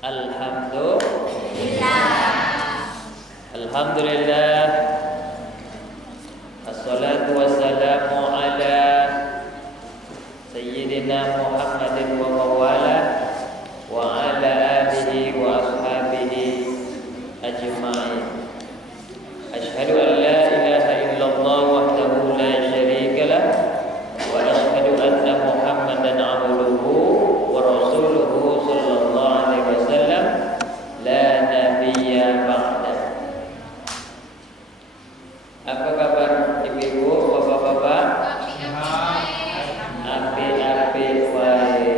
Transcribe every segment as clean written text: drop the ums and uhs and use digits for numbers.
Alhamdulillah. Assalatu wassalamu ala Sayyidina Muhammadin wa mawala wa ala alihi wa ashabihi ajma'in. Asyhadu an la ilaha illallah wahdahu la syarika lah wa asyhadu anna Muhammadan abduhu wa rasuluhu sallallahu alaihi wasallam la nabiyya ba'da. Apa kabar ibu-ibu, bapak-bapak? Api-api wae.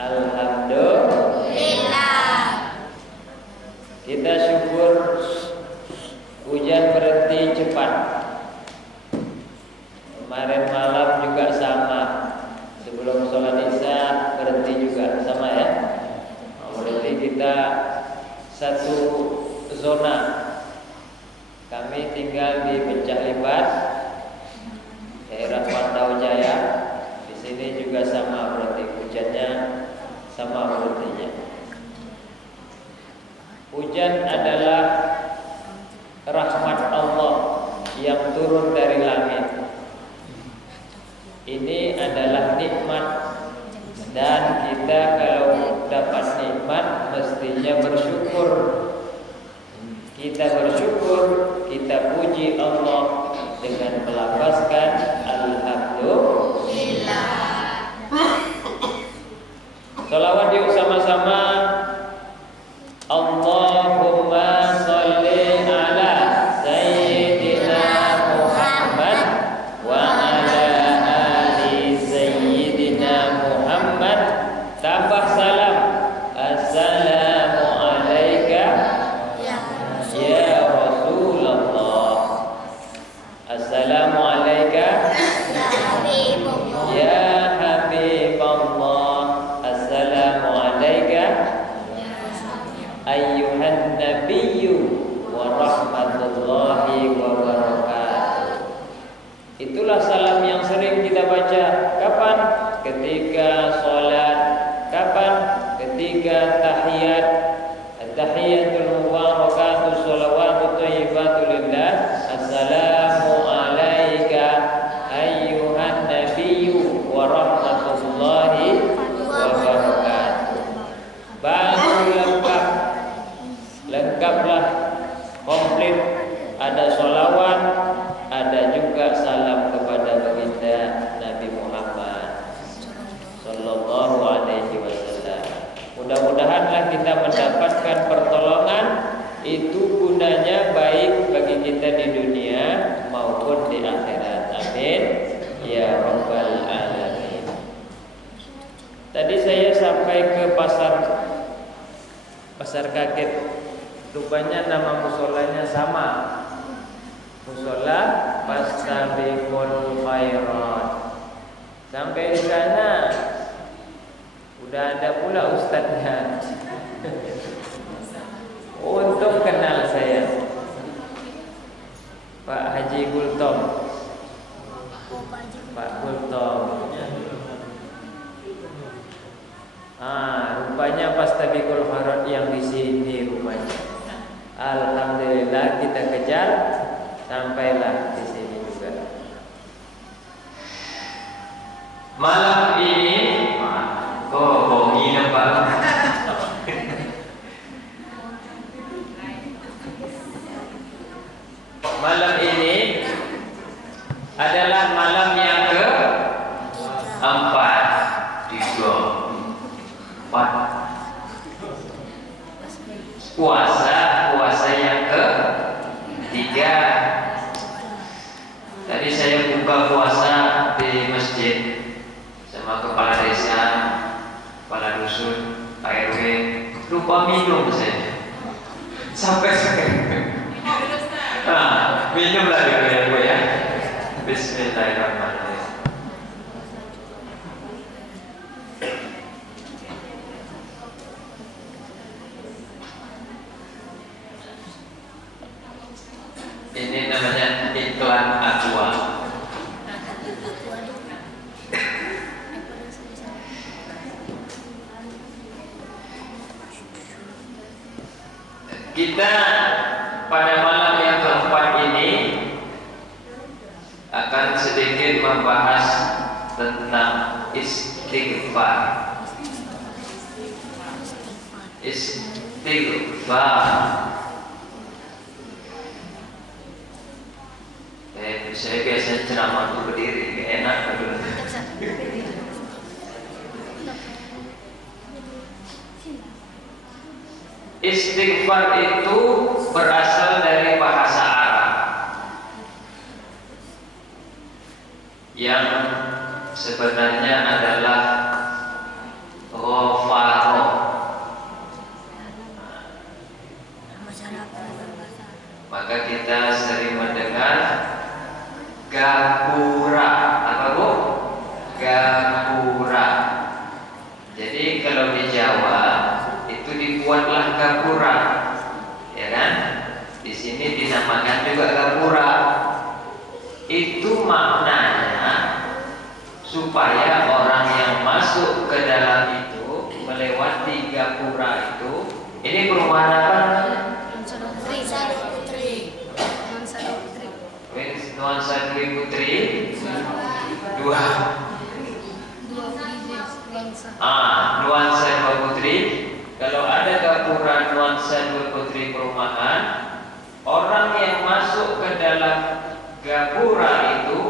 Alhamdulillah. Kita syukur hujan berhenti cepat. Kemarin malam juga sama. Sebelum sholat isya berhenti juga sama ya. Berarti kita satu zona. Kami tinggal di Pencahlibat, daerah Pantau Jaya. Di sini juga sama berarti hujannya sama berartinya. Hujan adalah rahmat Allah yang turun dari langit. Ini adalah nikmat, dan kita kalau dapat nikmat mestinya bersyukur. Kita bersyukur, kita puji Allah dengan melafazkan alhamdulillah. Shalawat yuk sama-sama. Allahumma sholli ala Sayyidina Muhammad wa ala ali Sayyidina Muhammad. Tambah salam. Assalamu alayka ya Rasulullah. Assalamu alayka ya Habibullah. Assalamu alayka ayyuhan nabiyyu wa rahmatullahi wa barakatuh. Itulah salam yang sering kita baca. Kapan? Ketika sholat. Kapan? Ketika tahiyat. At-tahiyatul mubarakatuh sholawatu thayyibatu lillah. Assalamu alayka ayyuhan nabiyyu wa rahmatullahi wa barakatuh. Baru lengkaplah, komplit. Ada sholawat, ada juga salam kepada baginda Nabi Muhammad sallallahu alaihi wasallam. Mudah-mudahanlah kita mendapatkan pertolongan. Itu gunanya baik bagi kita di dunia maupun di akhirat. Amin ya rabbal alamin. Tadi saya sampai ke pasar kaget. Rupanya nama musolanya sama. Musola Fastabiqul Khairat. Sampai di sana udah ada pula ustadznya. Untuk kenal saya, Pak Haji Gultom. Pak Gultom. Rupanya Fastabiqul Khairat yang di sini rupanya. Alhamdulillah kita kejar sampailah di sini juga. Malam ini bohongi nampak. Malam ini adalah malam yang ke-4. 3, 4. Puasa yang ke-3. Tadi saya buka puasa di masjid sama kepala desa, kepala dusun, Pak RW. Lupa minum saya. Sampai sekarang. Minumlah dulu ya. Bismillahirrahmanirrahim. Ini namanya iklan Aqua. Kita pada malam yang keempat ini akan sedikit membahas tentang istighfar. Istighfar. Saya biasa ceramah tuh berdiri, gak enak dulu. Istighfar itu berasal dari bahasa Arab yang sebenarnya adalah ghafaro. Maka kita sering mendengar gapura. Apa Bu? Gapura. Jadi kalau di Jawa itu dibuatlah gapura, ya kan? Di sini dinamakan juga gapura. Itu maknanya supaya orang yang masuk ke dalam itu melewati gapura itu. Ini perumahan apa namanya? Nuansa Dwi Putri. Nuansa Dua Putri. Kalau ada gapura nuansa Dua Putri perumahan, orang yang masuk ke dalam gapura itu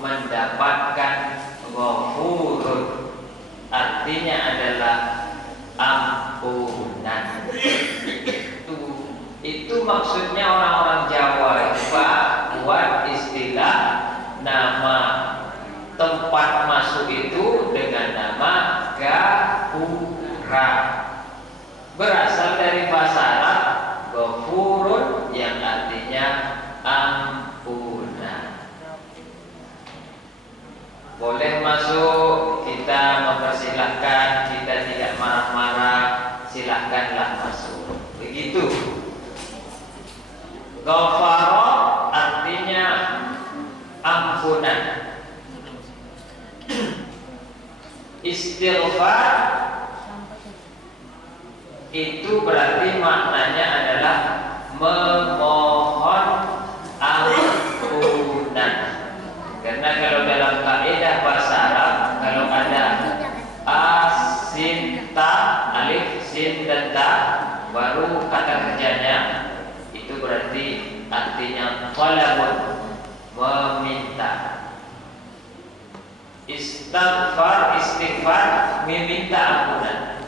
mendapatkan ghafurun. Artinya adalah ampunan. Itu maksudnya orang-orang Jawa itu Pak buat istilah nama tempat masuk itu dengan nama gapura. Berasal dari bahasa Arab ghafurun yang artinya ampunan. Boleh masuk, kita mempersilahkan, kita tidak marah-marah, silahkanlah masuk. Begitu. Ghafara artinya ampunan. Istighfar itu berarti maknanya adalah memohon ampunan. Karena kalau dalam kaidah bahasa Arab, kalau ada sin ta, alif sin dan ta, baru kata kerjanya itu berarti artinya talabun, meminta. Istighfar meminta ampunan.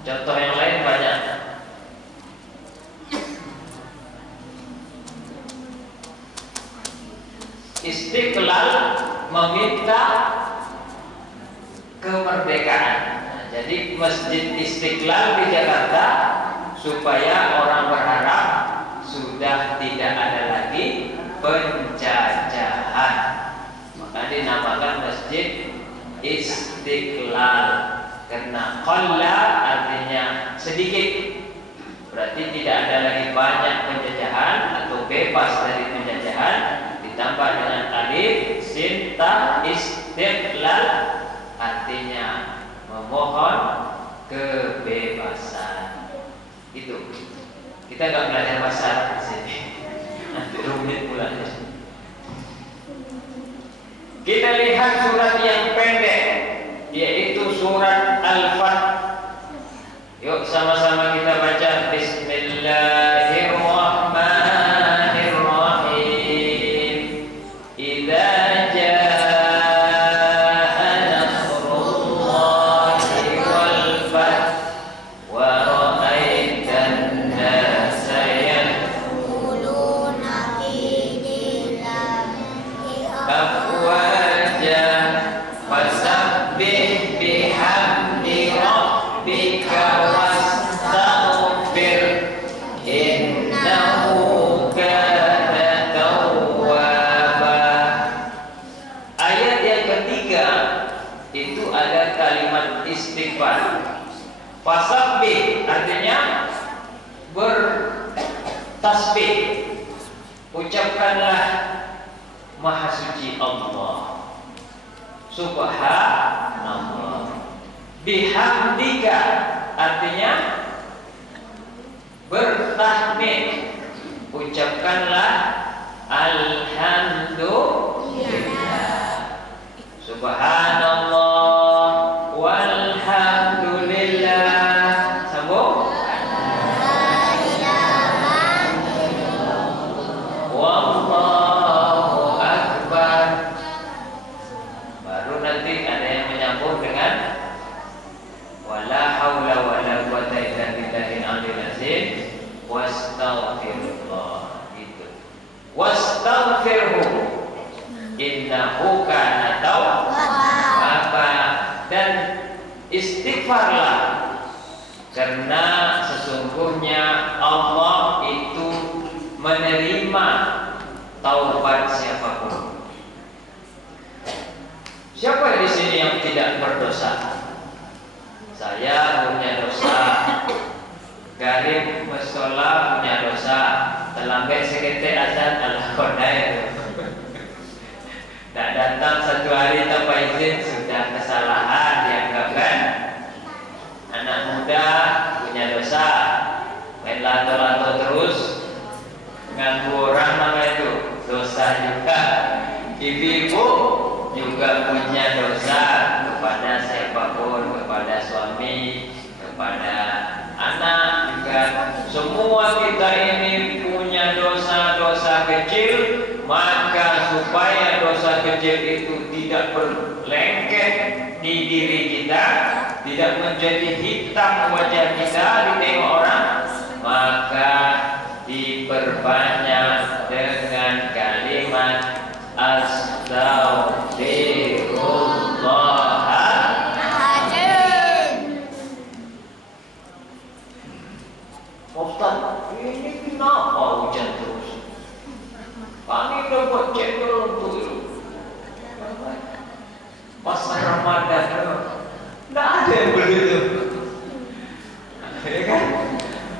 Contoh yang lain banyak. Istiqlal meminta kemerdekaan. Jadi Masjid Istiqlal di Jakarta supaya orang berharap sudah tidak ada lagi penjajahan, maka dinamakan Masjid Istiqlal. Karena qalla artinya sedikit, berarti tidak ada lagi banyak penjajahan atau bebas dari penjajahan. Ditambah dengan alif sin ta, istiqlal artinya memohon kebebasan. Itu kita nggak belajar bahasa Arab di sini, nanti rumit pula. Kita lihat surat yang pendek, yaitu surat Al-Fath. Yuk sama-sama kita baca. Bismillahirrahmanirrahim. Idza jaa nasrullahi wal fath wa ra'aitan nasa yadkhuluna fi dinillahi afwaja fasabbih bihamdi rabbika wastaghfir innahu kana tawwaba. Ayat yang ketiga itu ada kalimat istighfar. Fasabbih artinya bertasbih, ucapkanlah Maha Suci Allah, Subhanallah. Bihamdika artinya ucapkanlah alhamdulillah. Subhanallah walhamdulillah. Sambung. Wallahu akbar. Baru nanti ada yang menyambung dengan wala haula wala quwata illa billahil aliyil azim. Wastaghfirullah. Gitu. Wastaghfirhu innahu kana tawwaba. Dan istighfarlah karena sesungguhnya Allah itu menerima taubat siapapun. Siapa di sini yang tidak berdosa? Saya punya dosa, Garib musola punya dosa, terlambat seketik azan al-qadai. Tak datang satu hari tanpa izin sudah kesalahan dianggapkan. Anak muda punya dosa, main lato-lato terus, ganggu orang nama itu dosa juga. Ibu-ibu juga punya dosa kepada siapapun, kepada suami, kepada anak juga. Semua kita ini punya dosa-dosa kecil, maka supaya dosa kecil itu tidak berlengket di diri kita, tidak menjadi hitam wajah kita ditengok orang, maka diperbanyak dengan kalimat Astaghfirullahaladzim. Ustaz, ini kenapa hujan terus? Kami dapat cendol untuk itu. Pas Ramadan, tidak ada yang beli itu. Ya kan?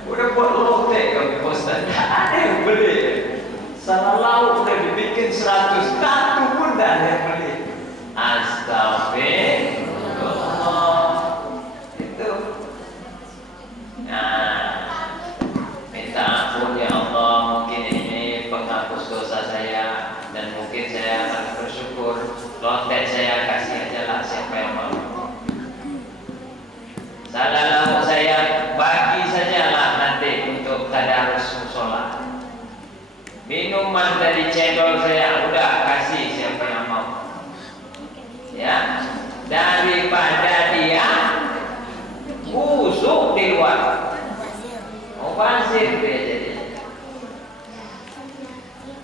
Udah buat lotek kami Ustaz, tidak ada yang beli. Salah lauk udah dibikin 100, satu pun tidak ada yang beli. Astagfirullah. Itu. Nah, minta ampun ya Allah, mungkin ini penghapus dosa saya, dan mungkin saya akan bersyukur. Lotek saya kasih aja lah siapa yang mau. Salah lauk saya bagi sajalah nanti untuk tadarus musola. Minuman dari cendol saya udah kasih siapa yang mau. Ya, daripada dia busuk di luar, mau pasir dia jadi.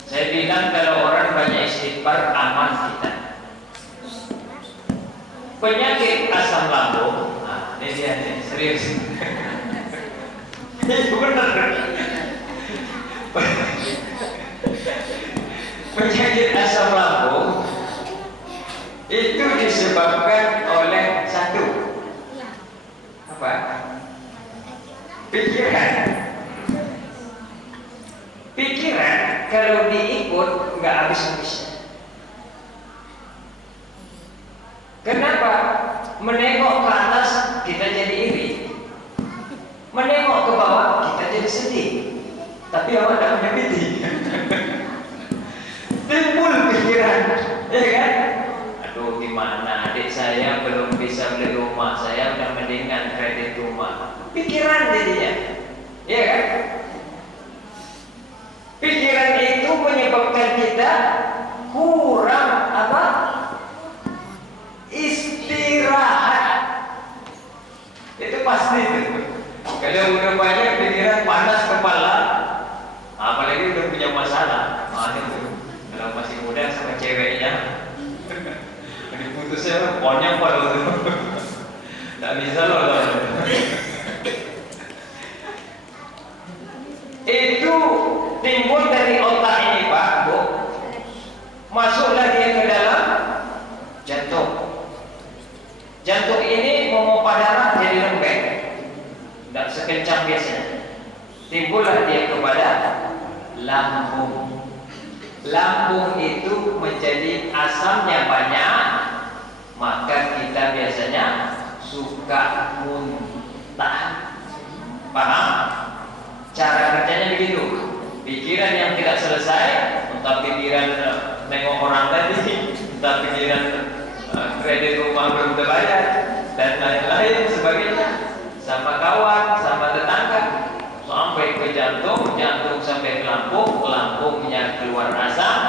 Saya bilang kalau orang banyak istighfar aman kita. Penyakit asam lambung, nah, ini dia nih, serius. Itu benar. Penyakit asam lambung itu disebabkan oleh satu apa? Pikiran. Pikiran kalau diikut nggak habis-habis. Kenapa? Menengok ke atas kita jadi iri, menengok ke bawah kita jadi sedih. Tapi awak tidak punya piti. Timbul pikiran, ya kan? Aduh, gimana adik saya belum bisa beli rumah, saya udah mendingan kredit rumah. Pikiran jadinya, ya kan? Pikiran itu menyebabkan kita kurang apa? Istirahat. Itu pasti itu. Kalau udah banyak pikiran, panas kepala, apalagi udah punya masalah, itu. Kalau masih muda sama ceweknya, diputusnya pokoknya apa loh, tak bisa loh. Itu timbul dari otak ini Pak, Bu. Masuklah dia ke dalam jantung. Jantung ini memompa darah jadi lembek, tidak sekencang biasanya. Timbullah dia kepada lambung. Lambung itu menjadi asamnya banyak, maka kita biasanya suka muntah. Paham? Cara kerjanya begitu. Pikiran nengok orang tadi, entah pikiran kredit rumah belum terbayar dan lain-lain sebagainya, sama kawan, sama tetangga, sampai ke jantung, jantung sampai ke lambung, lambungnya keluar asam,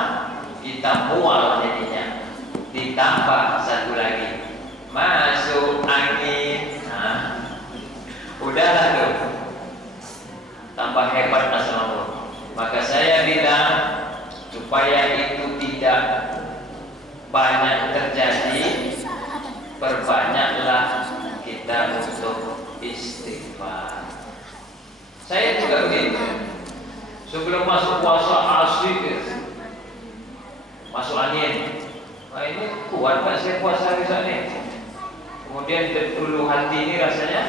kita mual jadinya. Ditambah satu lagi, masuk angin, nah, udahlah tuh, tambah hebat asam lambung. Maka saya bilang supaya itu tidak banyak terjadi, perbanyaklah kita untuk istighfar. Saya juga begitu. Sebelum masuk puasa asik, masuk angin. Nah, ini kuat gak saya puasa besok nih? Kemudian dulu hati ini rasanya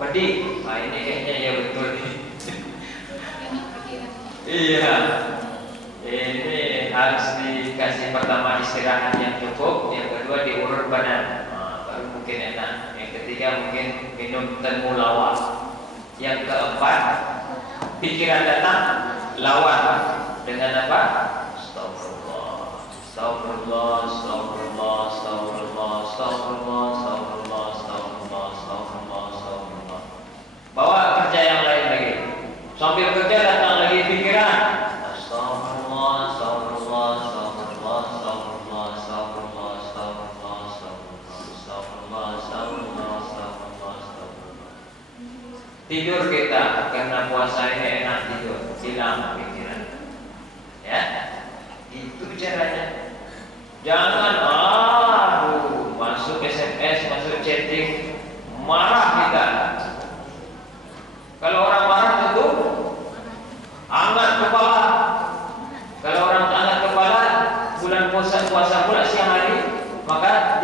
pedih. Nah, ini kayaknya ya betul nih. Iya. Ini harus dikasih pertama istirahat yang cukup, yang kedua diurut badan, baru mungkin enak. Yang ketiga mungkin minum temulawak. Yang keempat, pikiran datang, lawan dengan apa? Astagfirullah, astagfirullah, astagfirullah, astagfirullah, astagfirullah, astagfirullah, astagfirullah, astagfirullah, astagfirullah. Bawa kerja yang lain lagi. Sambil kerja datang lagi pikiran. Tidur kita karena puasa ini enak tidur, hilang pikiran. Ya, itu caranya. Jangan masuk SMS, masuk chatting, marah kita. Kalau orang marah tentu angkat kepala. Kalau orang angkat kepala, bulan puasa pula siang hari, maka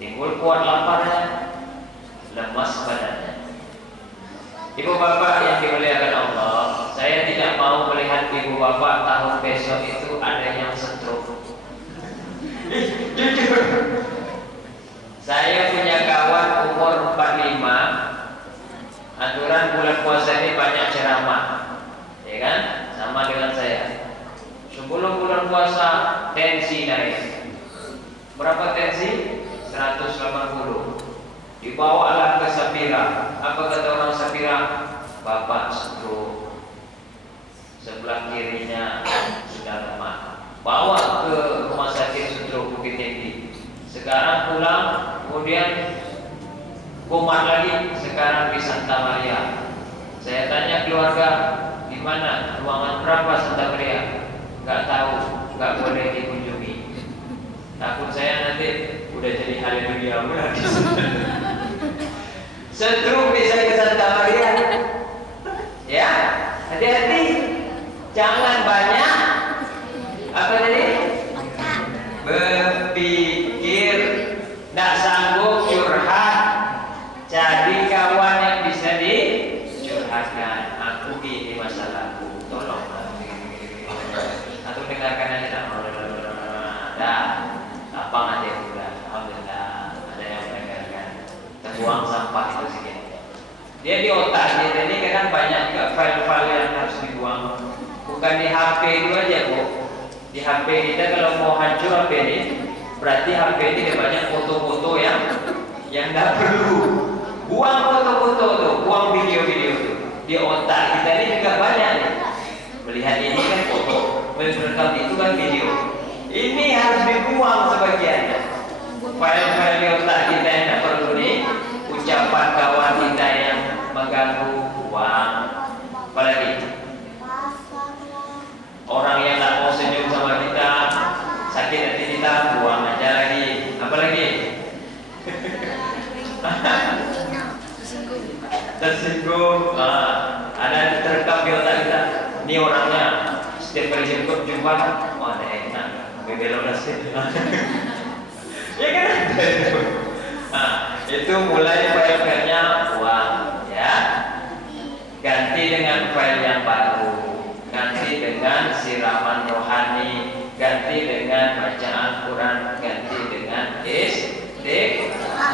timbul kuat laparnya, lemas badannya. Ibu bapak yang dimuliakan Allah, saya tidak mau melihat ibu bapak tahun besok itu ada yang stroke. Jujur, saya punya kawan umur 45, aturan bulan puasa ini banyak ceramah, ya kan? Sama dengan saya. Sebelum bulan puasa tensi naik. Berapa tensi? 180. Dibawalah ke Sapira. Apa kata orang Sapira? Bapak stroke, sebelah kirinya sudah lemah. Bawa ke rumah sakit stroke Bukit Tinggi. Sekarang pulang, kemudian kumat lagi. Sekarang di Santa Maria. Saya tanya keluarga, di mana? Ruangan berapa Santa Maria? Nggak tahu, nggak boleh dikunjungi. Takut saya nanti udah jadi haleluya berarti. Stroke bisa ke Santa Maria. Ya, hati-hati. Jangan banyak apa tadi? Berpikir, tidak sanggup curhat. Jadi kawan yang bisa dicurhatkan. Aku gini masalahku, tolong. Atau dengarkan aja. Dah, lapang aja udah. Alhamdulillah ada yang mendengarkan. Terbuang sampah itu sedikit. Dia di otak dia ini kadang banyak juga file-file yang harus dibuang. Bukan di HP itu aja, Bu. Di HP kita kalau mau hancur HP ini, berarti HP ini banyak foto-foto yang tidak perlu. Buang foto-foto tuh, buang video-video tuh. Di otak kita ini juga banyak nih. Melihat ini kan foto, melihat itu kan video. Ini harus dibuang sebagiannya. File-file di otak kita yang tidak perlu nih. Ucapan kawan kita yang mengganggu, buang. Apalagi orang yang tak mau senyum sama kita, sakit hati kita, buang aja lagi. Apalagi tersinggung, ada terekam di otak kita. Ini orangnya setiap kali jumpa, wah ada enak, belok nasi. Ya kan? Itu mulai file-filenya buang, ya. Ganti dengan file yang baru, ganti dengan siraman rohani, ganti dengan bacaan Quran, ganti dengan istighfar.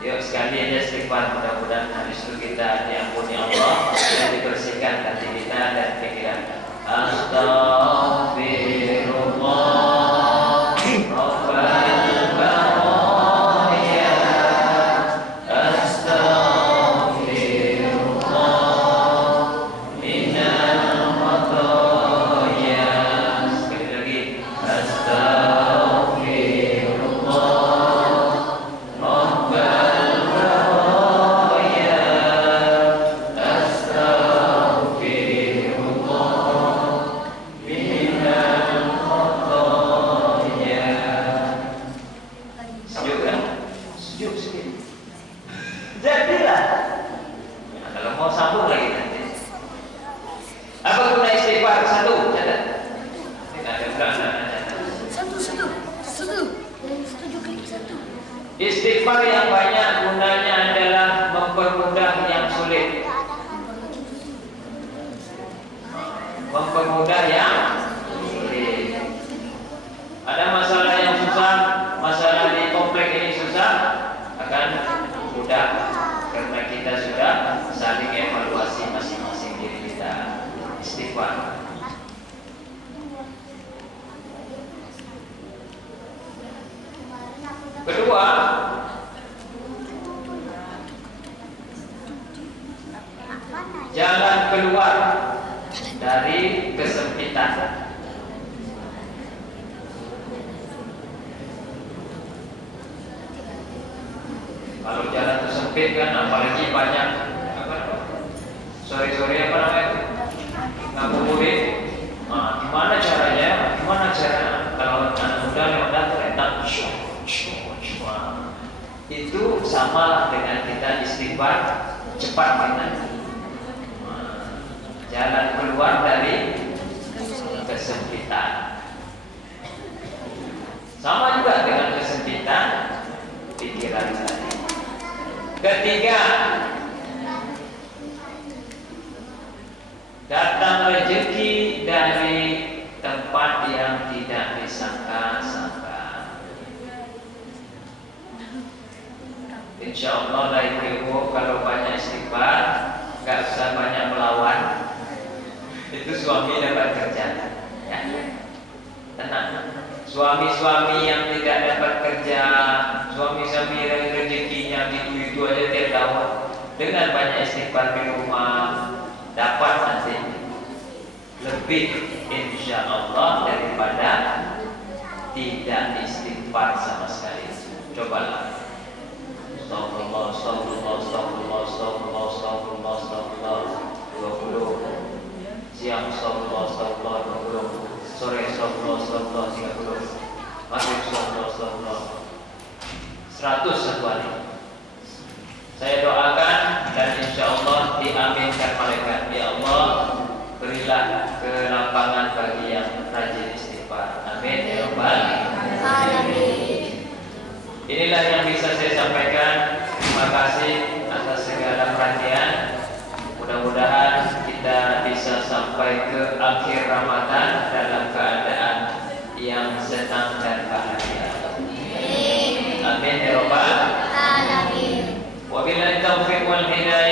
Yuk sekali aja istighfar, mudah-mudahan habis itu kita diampuni Allah dan dibersihkan hati kita dan pikiran. Astaghfirullah Rabbal baraya. Astaghfirullah minal khataya. Sekali lagi. Astaghfirullah Rabbal baraya. Astaghfirullah minal khataya. Sejuk kan? Sejuk sedikit. Jadilah. Nah, kalau mau sambung lagi nanti. Apa guna istighfar? Satu, catat. Tidak ada beranda, catat. Setuju klik satu. Istighfar yang banyak gunanya adalah mempermudah yang sulit. Mempermudah yang sulit. Ada masalah yang susah, masalah di komplek ini susah, akan mudah karena kita sudah saling evaluasi masing-masing diri kita. Istighfar. Kedua, jalan keluar dari kesempitan. Kalau jalan itu sempit kan, apalagi banyak sore-sore apa namanya itu ngabuburit. Nah, gimana caranya? Kalau anak muda yang datang itu sama dengan kita istighfar cepat dengan jalan keluar dari kesempitan. Sama juga dengan kesempitan pikiran tadi. Ketiga, datang rezeki dari tempat yang tidak disangka-sangka. Insya Allah dari ibu kalau banyak istighfar, nggak usah banyak melawan, itu suami dapat kerja. Ya, tenang. Suami-suami yang tidak dapat kerja, suami-suami yang rezekinya itu aja tiap tahun, dengan banyak istighfar di rumah dapat nanti lebih insya Allah daripada tidak istighfar sama sekali. Cobalah. Astagfirullah, astagfirullah, astagfirullah, astagfirullah, astagfirullah, astagfirullah 20. Siang astagfirullah, astagfirullah 20. Sore astagfirullah, astagfirullah 30. Maghrib astagfirullah, astagfirullah 100 satu hari. Saya doakan dan insya Allah diaminkan malaikat. Ya Allah, berilah kelampangan bagi yang rajin istighfar. Amin ya rabbal alamin. Inilah yang bisa saya sampaikan. Terima kasih atas segala perhatian. Mudah-mudahan kita bisa sampai ke akhir Ramadan dalam keadaan yang senang dan bahagia. Amin ya rabbal alamin. Wabillahi taufiq wal hidayah.